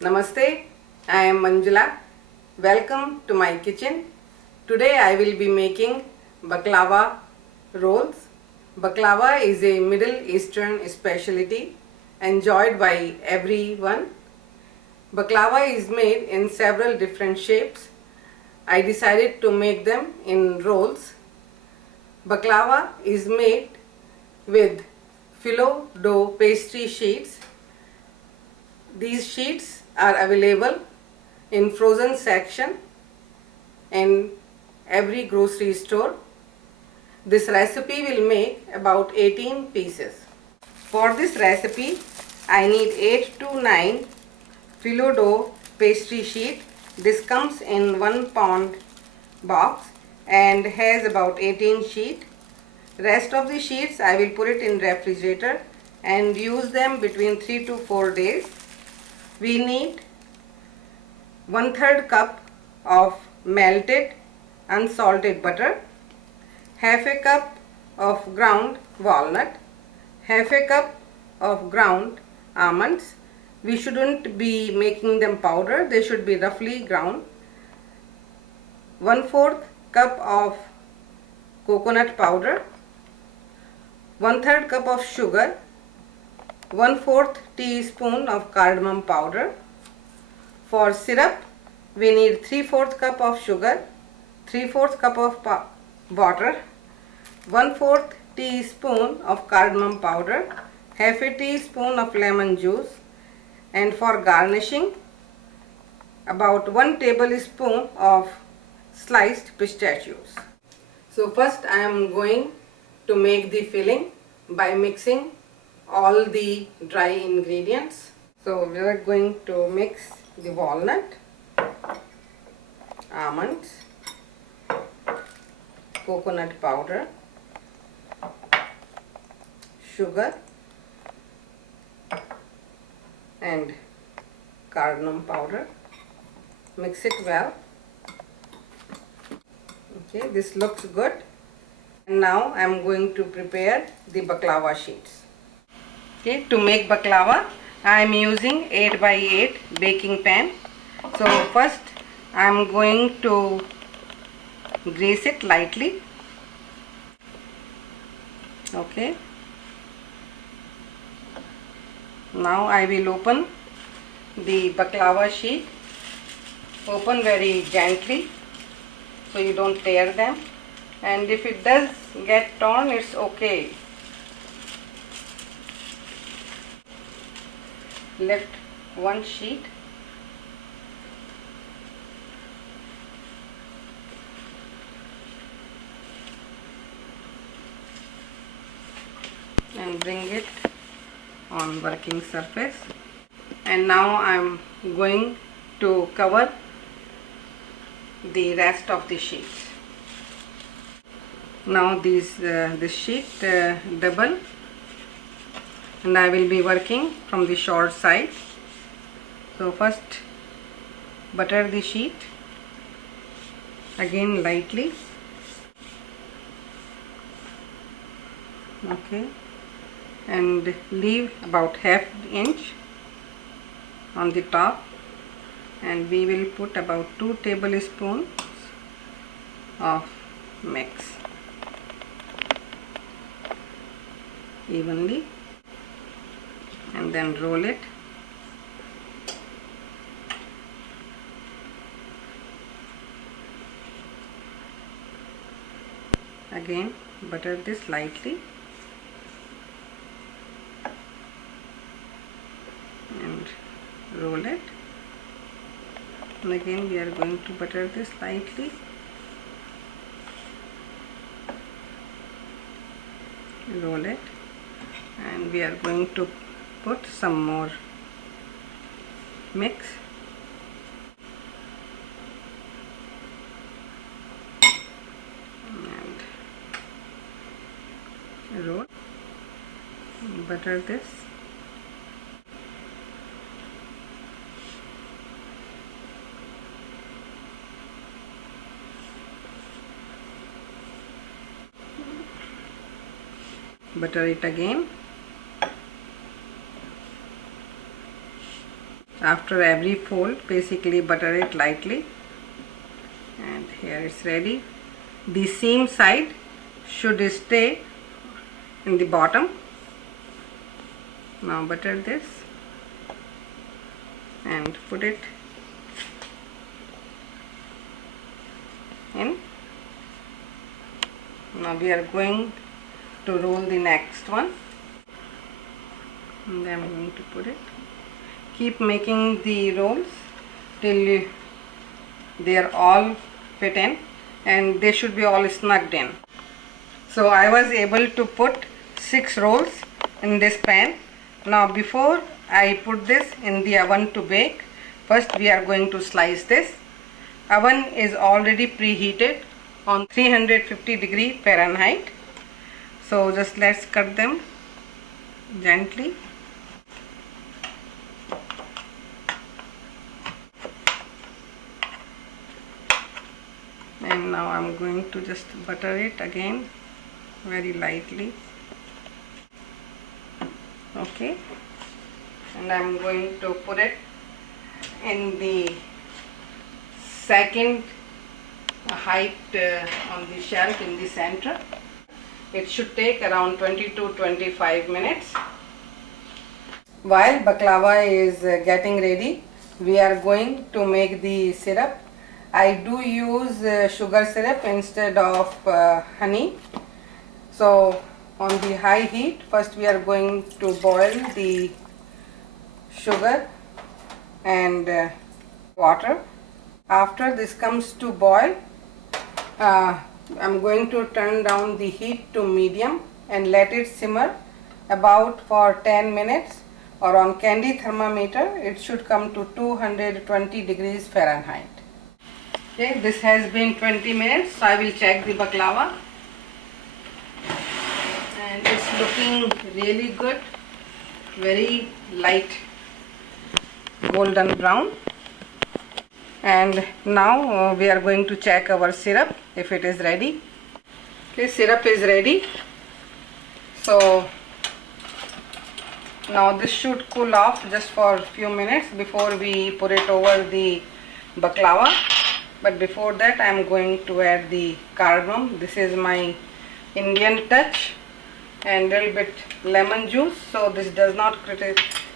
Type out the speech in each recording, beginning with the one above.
Namaste, I am Manjula. Welcome to my kitchen. Today I will be making baklava rolls. Baklava is a Middle Eastern specialty enjoyed by everyone. Baklava is made in several different shapes. I decided to make them in rolls. Baklava is made with Phyllo dough pastry sheets. These sheets are available in frozen section in every grocery store. This recipe will make about 18 pieces. For this recipe, I need 8 to 9 Phyllo dough pastry sheet. This comes in 1 pound box and has about 18 sheet. Rest of the sheets I will put it in refrigerator and use them between 3 to 4 days. We need 1/3 cup of melted unsalted butter, half a cup of ground walnut, half a cup of ground almonds. We shouldn't be making them powder, they should be roughly ground. 1/4 cup of coconut powder, 1/3 cup of sugar, 1/4 teaspoon of cardamom powder. For syrup, we need 3/4 cup of sugar, 3/4 cup of water, 1/4 teaspoon of cardamom powder, half a teaspoon of lemon juice, and for garnishing, about 1 tablespoon of sliced pistachios. So first I am going to make the filling by mixing all the dry ingredients. So we are going to mix the walnut, almonds, coconut powder, sugar and cardamom powder. Mix it well. Okay, this looks good. And now I am going to prepare the baklava sheets. Okay, to make baklava I am using 8 by 8 baking pan. So first I am going to grease it lightly. Okay, now I will open the baklava sheet. Open very gently so you don't tear them, and if it does get torn, it's okay. Lift one sheet and bring it on working surface, and now I'm going to cover the rest of the sheets. Now this sheet double, and I will be working from the short side. So first butter the sheet again lightly. Okay, and leave about half inch on the top, and we will put about 2 tablespoons of mix evenly, and then roll it. Again butter this lightly and roll it, and again we are going to butter this lightly, roll it, and we are going to put some more mix. And roll, butter this. Butter it again. After every fold, basically butter it lightly, and here it's ready. The seam side should stay in the bottom. Now butter this and put it in. Now we are going to roll the next one, and I'm going to put it. Keep making the rolls till they are all fit in, and they should be all snugged in. So I was able to put 6 rolls in this pan. Now before I put this in the oven to bake, first we are going to slice this. Oven is already preheated on 350 Fahrenheit. So just let's cut them gently. And now I'm going to just butter it again very lightly. Okay, and I'm going to put it in the second height on the shelf in the center. It should take around 20 to 25 minutes. While baklava is getting ready, we are going to make the syrup. I do use sugar syrup instead of honey. So on the high heat, first we are going to boil the sugar and water. After this comes to boil, I'm going to turn down the heat to medium and let it simmer about for 10 minutes, or on candy thermometer it should come to 220 Fahrenheit. Okay, this has been 20 minutes, so I will check the baklava, and it's looking really good, very light golden brown. And now we are going to check our syrup if it is ready. Okay, syrup is ready. So now this should cool off just for a few minutes before we put it over the baklava. But before that, I am going to add the cardamom. This is my Indian touch, and little bit lemon juice, so this does not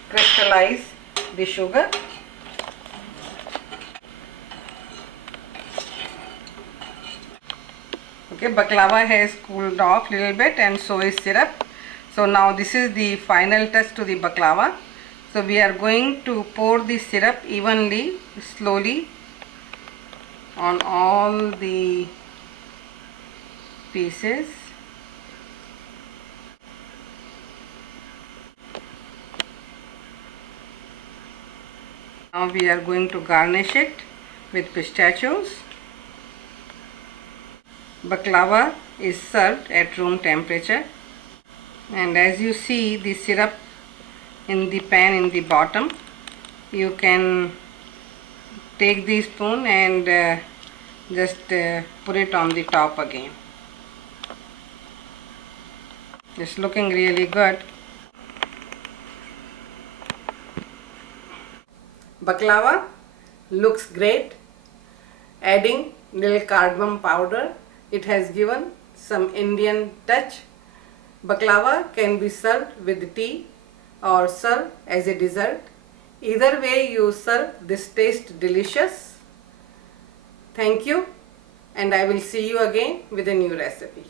crystallize the sugar. Okay, baklava has cooled off a little bit, and so is syrup. So now this is the final touch to the baklava. So we are going to pour the syrup evenly, slowly on all the pieces. Now we are going to garnish it with pistachios. Baklava is served at room temperature, and as you see the syrup in the pan in the bottom, you can take the spoon and just put it on the top again. It's looking really good. Baklava looks great. Adding little cardamom powder, it has given some Indian touch. Baklava can be served with tea or served as a dessert. Either way you serve, this tastes delicious. Thank you, and I will see you again with a new recipe.